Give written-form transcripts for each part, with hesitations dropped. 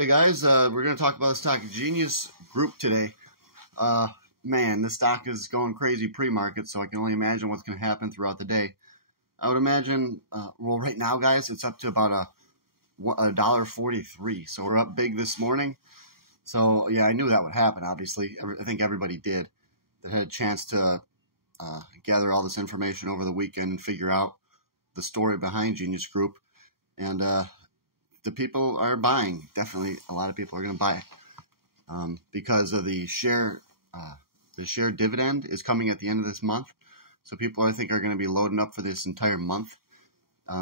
Hey guys, we're going to talk about the stock JONS Group today. Man, the stock is going crazy pre-market, so I can only imagine what's going to happen throughout the day. I would imagine, well, right now, guys, it's up to about $1.43, so we're up big this morning. So, yeah, I knew that would happen, obviously. I think everybody did that had a chance to gather all this information over the weekend and figure out the story behind JONS Group. And the people are buying. Definitely, a lot of people are going to buy because of the share dividend is coming at the end of this month. So people, I think, are going to be loading up for this entire month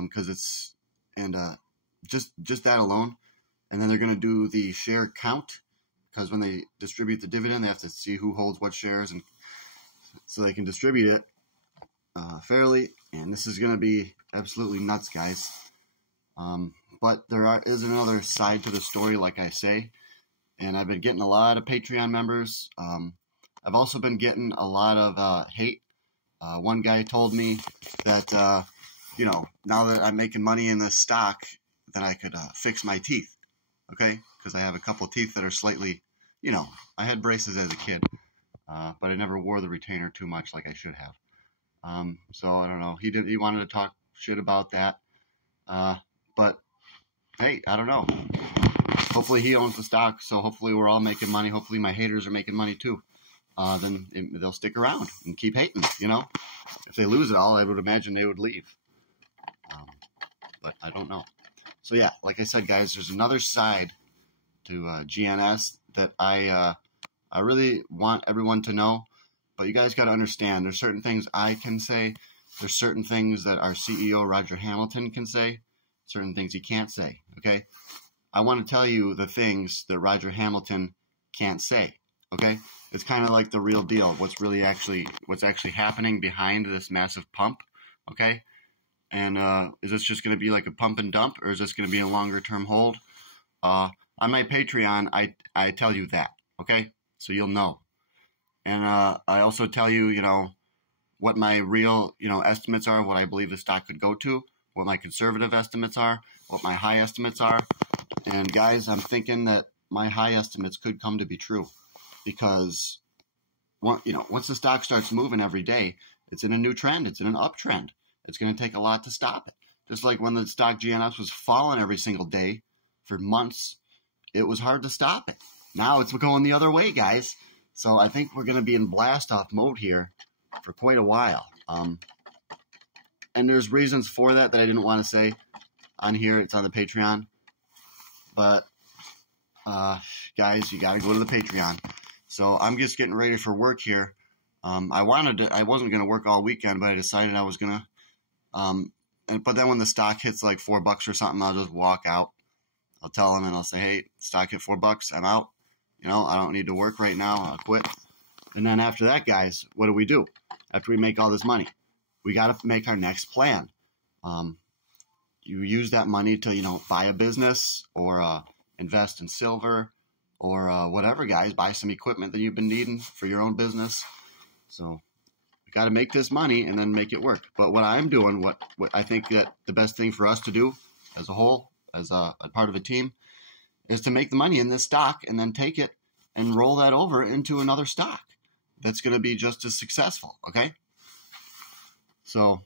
because it's just that alone. And then they're going to do the share count because when they distribute the dividend, they have to see who holds what shares, and so they can distribute it fairly. And this is going to be absolutely nuts, guys. But there is another side to the story, like I say, and I've been getting a lot of Patreon members. I've also been getting a lot of hate. One guy told me that, now that I'm making money in this stock, that I could fix my teeth, okay? Because I have a couple of teeth that are slightly, I had braces as a kid, but I never wore the retainer too much like I should have. So I don't know. He wanted to talk shit about that, but hey, I don't know. Hopefully he owns the stock, so hopefully we're all making money. Hopefully my haters are making money too. Then they'll stick around and keep hating, If they lose it all, I would imagine they would leave. But I don't know. So yeah, like I said, guys, there's another side to GNS that I really want everyone to know. But you guys got to understand, there's certain things I can say. There's certain things that our CEO, Roger Hamilton, can say. Certain things he can't say, okay? I want to tell you the things that Roger Hamilton can't say, okay? It's kind of like the real deal, what's actually happening behind this massive pump, okay? And is this just going to be like a pump and dump, or is this going to be a longer-term hold? On my Patreon, I tell you that, okay? So you'll know. And I also tell you, what my real, estimates are, what I believe the stock could go to, what my conservative estimates are, what my high estimates are. And guys, I'm thinking that my high estimates could come to be true because, once the stock starts moving every day, it's in a new trend. It's in an uptrend. It's going to take a lot to stop it. Just like when the stock GNS was falling every single day for months, it was hard to stop it. Now it's going the other way, guys. So I think we're going to be in blast-off mode here for quite a while. And there's reasons for that I didn't want to say on here. It's on the Patreon. But, guys, you got to go to the Patreon. So I'm just getting ready for work here. I wasn't going to work all weekend, but I decided I was going to. But then when the stock hits like $4 or something, I'll just walk out. I'll tell them and I'll say, hey, stock hit $4. I'm out. I don't need to work right now. I'll quit. And then after that, guys, what do? After we make all this money, we got to make our next plan. You use that money to, buy a business or invest in silver or whatever, guys. Buy some equipment that you've been needing for your own business. So we got to make this money and then make it work. But what I'm doing, what I think that the best thing for us to do as a whole, as a part of a team, is to make the money in this stock and then take it and roll that over into another stock that's going to be just as successful, okay? So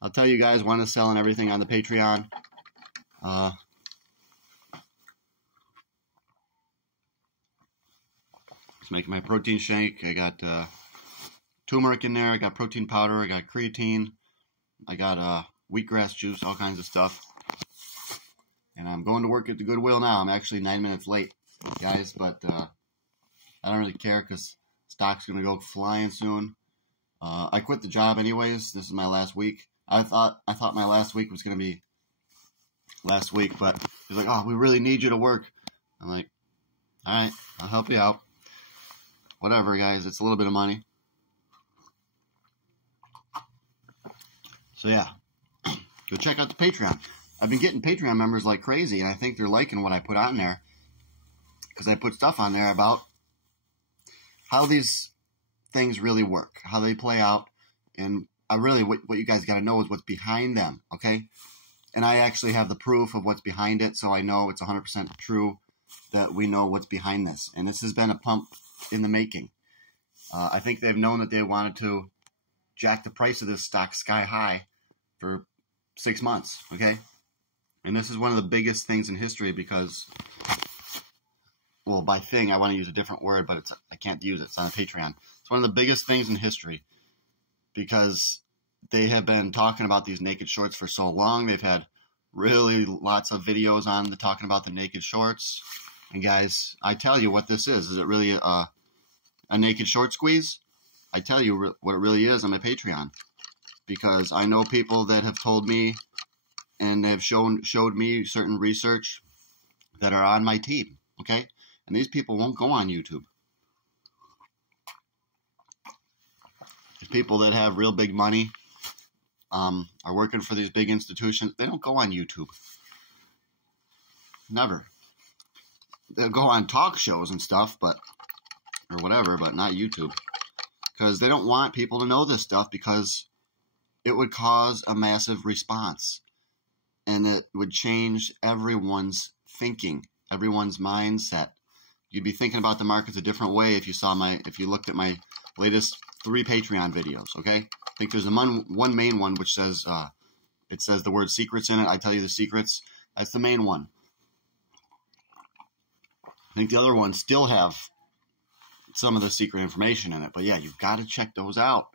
I'll tell you guys when to sell and everything on the Patreon. Just making my protein shake. I got turmeric in there. I got protein powder. I got creatine. I got wheatgrass juice, all kinds of stuff. And I'm going to work at the Goodwill now. I'm actually 9 minutes late, guys, but I don't really care because stock's going to go flying soon. I quit the job anyways. This is my last week. I thought my last week was going to be last week, but he's like, oh, we really need you to work. I'm like, all right, I'll help you out. Whatever, guys. It's a little bit of money. So, yeah, go check out the Patreon. I've been getting Patreon members like crazy, and I think they're liking what I put on there because I put stuff on there about how these things really work, how they play out, and what you guys got to know is what's behind them, okay? And I actually have the proof of what's behind it, so I know it's 100% true. that we know what's behind this. And this has been a pump in the making. I think they've known that they wanted to jack the price of this stock sky high for 6 months, okay? And this is one of the biggest things in history because, well, by thing, I want to use a different word, but I can't use it. It's on Patreon. It's one of the biggest things in history because they have been talking about these naked shorts for so long. They've had really lots of videos on talking about the naked shorts. And guys, I tell you what this is. Is it really a naked short squeeze? I tell you what it really is on my Patreon. Because I know people that have told me and have showed me certain research that are on my team. Okay? And these people won't go on YouTube. There's people that have real big money, are working for these big institutions. They don't go on YouTube. Never. They'll go on talk shows and stuff, or whatever, but not YouTube. Because they don't want people to know this stuff because it would cause a massive response. And it would change everyone's thinking, everyone's mindset. You'd be thinking about the markets a different way if you looked at my latest 3 Patreon videos, okay? I think there's one main one which says, it says the word secrets in it. I tell you the secrets. That's the main one. I think the other ones still have some of the secret information in it. But yeah, you've got to check those out.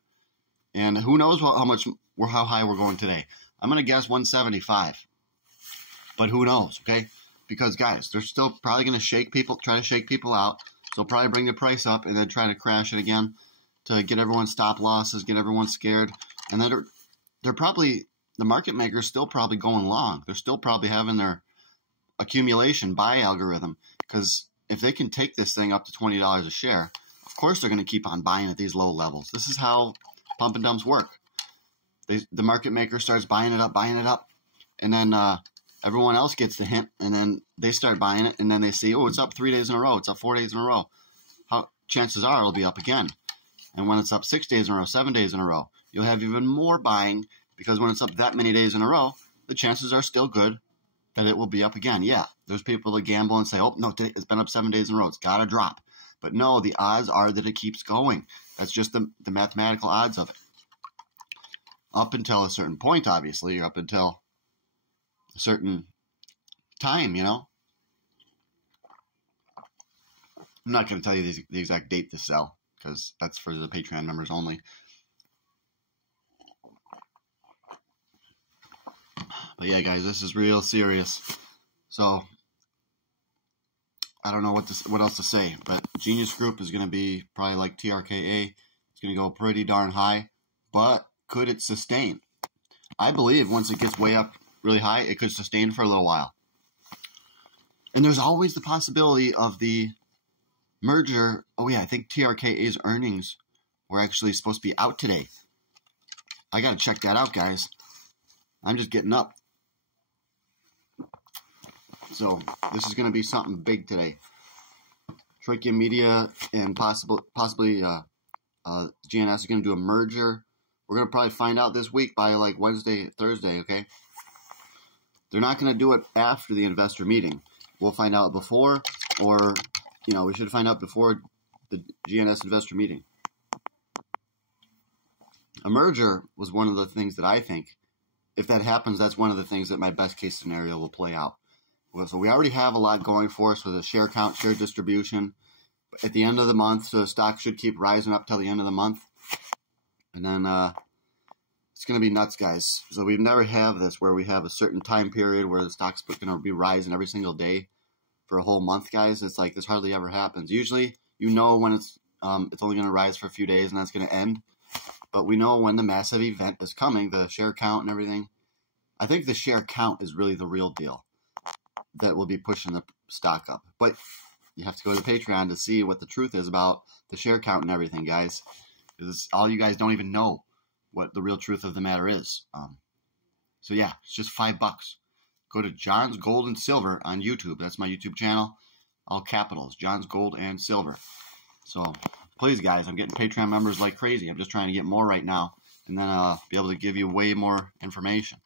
And who knows how high we're going today. I'm going to guess 175. But who knows, okay? Because, guys, they're still probably going to try to shake people out. So probably bring the price up and then try to crash it again to get everyone stop losses, get everyone scared. And then they're probably, the market makers still probably going long. They're still probably having their accumulation buy algorithm. Because if they can take this thing up to $20 a share, of course they're going to keep on buying at these low levels. This is how pump and dumps work. The market maker starts buying it up, and then everyone else gets the hint, and then they start buying it, and then they see, oh, it's up 3 days in a row, it's up 4 days in a row. Chances are it'll be up again. And when it's up 6 days in a row, 7 days in a row, you'll have even more buying, because when it's up that many days in a row, the chances are still good that it will be up again. Yeah, there's people that gamble and say, oh, no, it's been up 7 days in a row, it's got to drop. But no, the odds are that it keeps going. That's just the mathematical odds of it. Up until a certain point, obviously, or up until a certain time, you know. I'm not going to tell you the exact date to sell, because that's for the Patreon members only. But yeah, guys, this is real serious. So I don't know what else to say, but Genius Group is going to be probably like TRKA. It's going to go pretty darn high, but could it sustain? I believe once it gets way up really high, it could sustain for a little while. And there's always the possibility of the merger. Oh yeah, I think TRKA's earnings were actually supposed to be out today. I got to check that out, guys. I'm just getting up. So this is going to be something big today. Trachea Media and possibly GNS is going to do a merger. We're going to probably find out this week by like Wednesday, Thursday, okay? They're not going to do it after the investor meeting. We'll find out before, or, you know, we should find out before the GNS investor meeting. A merger was one of the things that I think, if that happens, that's one of the things that my best case scenario will play out. So we already have a lot going for us with a share count, share distribution. At the end of the month, so the stock should keep rising up till the end of the month. And then it's going to be nuts, guys. So we've never had this where we have a certain time period where the stock's going to be rising every single day for a whole month, guys. It's like this hardly ever happens. Usually, you know when it's only going to rise for a few days and that's going to end. But we know when the massive event is coming, the share count and everything. I think the share count is really the real deal that will be pushing the stock up. But you have to go to Patreon to see what the truth is about the share count and everything, guys. Because all you guys don't even know what the real truth of the matter is. So yeah, it's just $5. Go to JONS Gold and Silver on YouTube. That's my YouTube channel. All capitals, JONS Gold and Silver. So please, guys, I'm getting Patreon members like crazy. I'm just trying to get more right now, and then be able to give you way more information.